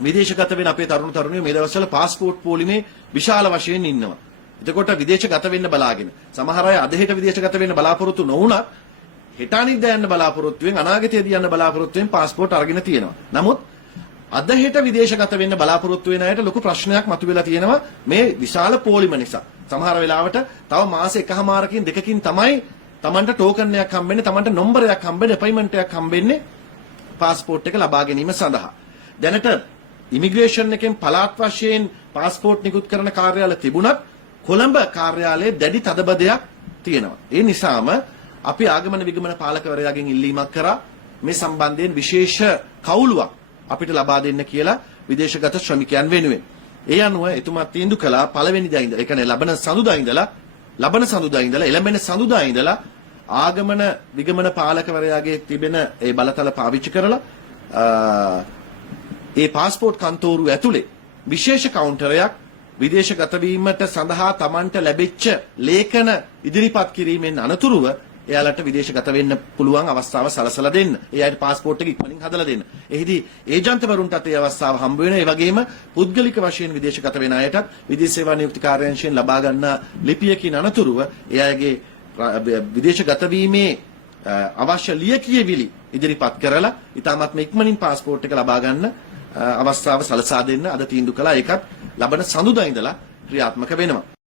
විදේශගත වෙන අපේ තරුණ තරුණියෝ මේ දවස්වල પાස්පෝර්ට් පොලිමේ විශාල වශයෙන් ඉන්නවා. එතකොට විදේශගත වෙන්න බලාගෙන සමහර අය අද හෙට විදේශගත වෙන්න බලාපොරොත්තු නොවුණත් හෙට අනිද්දා යන්න බලාපොරොත්තු වෙන අනාගතයේදී යන්න බලාපොරොත්තු වෙන પાස්පෝර්ට් අරගෙන තියෙනවා. නමුත් අද හෙට විදේශගත වෙන්න බලාපොරොත්තු වෙන අයට ලොකු ප්‍රශ්නයක් මතුවලා තියෙනවා මේ විශාල පොලිම නිසා. සමහර වෙලාවට තව මාස එකමාරකින් දෙකකින් තමයි Tamanට ටෝකන් එකක් හම්බෙන්නේ, Tamanට නම්බරයක් හම්බෙන්නේ, අපොයින්ට්මන්ට් එකක් හම්බෙන්නේ પાස්පෝර්ට් එක ලබා ගැනීම සඳහා. දැනට ඉමිග්‍රේෂන් එකෙන් පළාත් වශයෙන් પાස්පෝර්ට් නිකුත් කරන කාර්යාල තිබුණත් කොළඹ කාර්යාලයේ දැඩි තදබදයක් තියෙනවා. ඒ නිසාම අපි ආගමන විගමන පාලකවරයාගෙන් ඉල්ලීමක් කරා මේ සම්බන්ධයෙන් විශේෂ කවුළුවක් අපිට ලබා දෙන්න කියලා විදේශගත ශ්‍රමිකයන් වෙනුවෙන්. ඒ අනුව එතුමා තීන්දුව කළා පළවෙනිදා ඉඳලා, ඒ කියන්නේ ලබන සඳුදා ඉඳලා එළඹෙන සඳුදා ඉඳලා ආගමන විගමන පාලකවරයාගේ තිබෙන ඒ බලතල පාවිච්චි කරලා ඒ પાස්පෝර්ට් කන්තෝරුව ඇතුලේ විශේෂ කවුන්ටරයක් විදේශගත වීමට සඳහා Tamanට ලැබිච්ච ලේඛන ඉදිරිපත් කිරීමෙන් අනතුරුව එයාලට විදේශගත වෙන්න පුළුවන් අවස්ථාව සලසලා දෙන්න. ඒ අයට પાස්පෝර්ට් එක ඉක්මනින් හදලා දෙන්න. එහිදී ඒජන්තවරුන්ටත් ඒ අවස්ථාව හම්බ වෙනවා. ඒ වගේම පුද්ගලික වශයෙන් විදේශගත වෙන අයටත් විදේශ සේවා නියුක්ති කාර්යාංශයෙන් ලබා ගන්න ලිපියකින් අනතුරුව එයාගේ විදේශගත වීමේ අවශ්‍ය ලියකියවිලි ඉදිරිපත් කරලා ඉතාමත්ම ඉක්මනින් પાස්පෝර්ට් එක ලබා ගන්න අවස්ථාව සලසා දෙන්න අද තීන්දුව කළා. ඒකත් ලබන සඳුදා ඉඳලා ක්‍රියාත්මක වෙනවා.